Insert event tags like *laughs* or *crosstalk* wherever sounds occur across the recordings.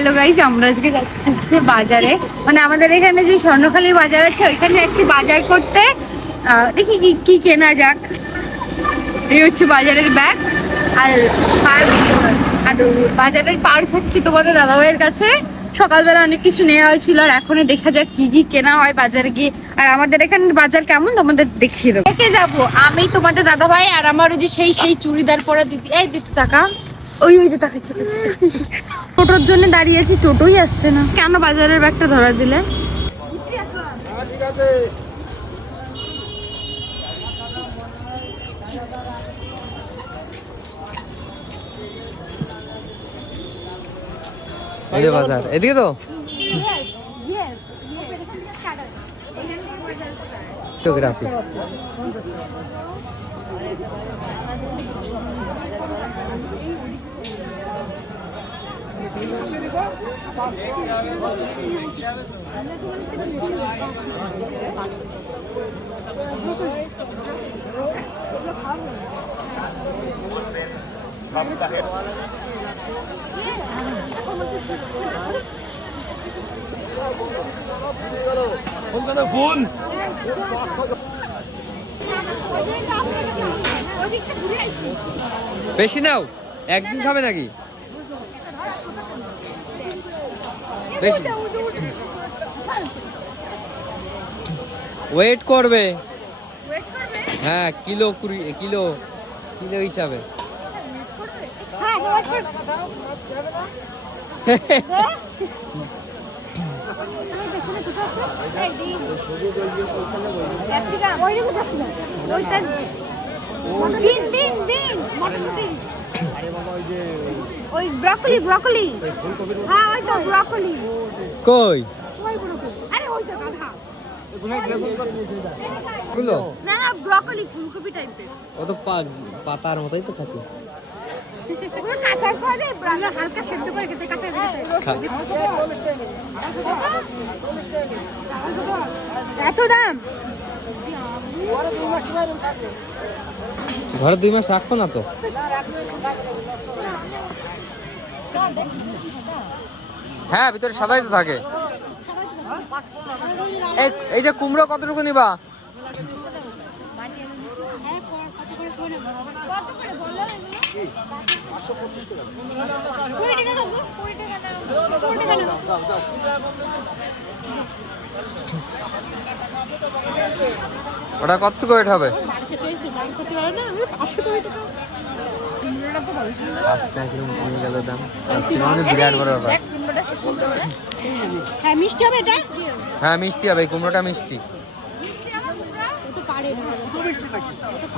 Hello guys আমরা আজকে যাচ্ছি বাজারে। মানে আমাদের এখানে যে স্বর্ণখালীর বাজার আছে, ওইখানে যাচ্ছি বাজার করতে। দেখি কি কি কেনা যাক। এই হচ্ছে বাজারের ব্যাগ আর আর বাজারের পার্স হচ্ছে তোমাদের দাদাভাইয়ের কাছে। সকালবেলা অনেক কিছু নেওয়া হয়েছিল, আর এখনও দেখা যাক কি কি কেনা হয় বাজারে গিয়ে। আর আমাদের এখানে বাজার কেমন, তোমাদের দেখিয়ে দেবো। দেখে যাব, আমি তোমাদের দাদাভাই আর আমার ওই যে সেই সেই চুড়িদার পরা দিদি। এই দিদি টাকা ওই ওই যে টাকা টোটোর জন্য দাঁড়িয়েছি টোটোই আসছে না। কেন বাজারের ব্যাগটা ধরা দিলে? এই যে বাজার। এদিকে তো? ফটোগ্রাফি বেশি নাও একদিন খাবে নাকি বেশি ওয়েট করবে। হ্যাঁ কিলো কুড়ি কিলো কিলো হিসাবে। *laughs* বিন বিন বিন মটরশুঁটি। ওই ব্রকলি ব্রকলি। হ্যাঁ ওই তো ব্রকলি। কই? ওই ব্রকলি। আরে ওই তো গাধা। গুলো না না ব্রকলি ফুলকপি টাইপের ও তো পাতার মতোই তো খাতে পুরো কাঁচা খাওয়া যায় হালকা সেদ্ধ করে খেতে কাঁচা এত দাম? ঘরে দুই মাস রাখো না তো? হ্যাঁ ভিতরে সাদাই তো থাকে। এই যে কুমড়ো কতটুকু নিবা? ওটা কতটুকু ওয়েট হবে? পাঁচ টাকা কীরকম কমে গেল দাম। মানে বিরাট বড় ব্যাপার। হ্যাঁ মিষ্টি হবে এটা? হ্যাঁ মিষ্টি হবে কুমড়োটা মিষ্টি।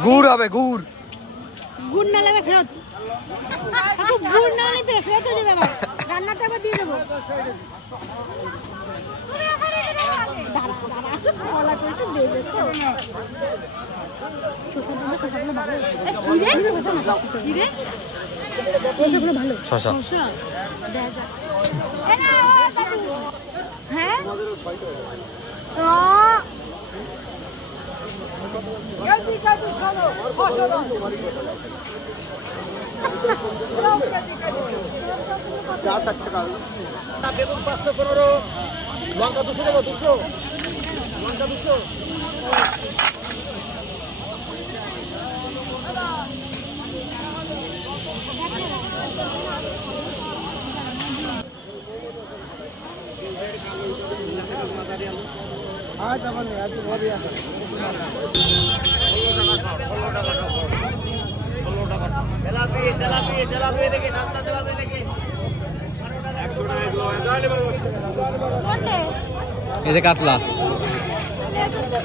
গুড় হবে গুড়। গুড় না লাগবে ফেরত। গুড় না লাগবে ফেরত হয়ে যাবে রান্নাটা আবার দিয়ে দেবো দাঁড়া, দাঁড়া। কলা করে একটু দিয়ে দে তো। শসার জন্য শসাগুলো ভালো। এই, কি রে? কি রে? শসাগুলো ভালো। শশা। হ্যাঁ লঙ্কা দুশো দেবো দুশো লঙ্কা দুশো এই যে কাতলা। কোনটা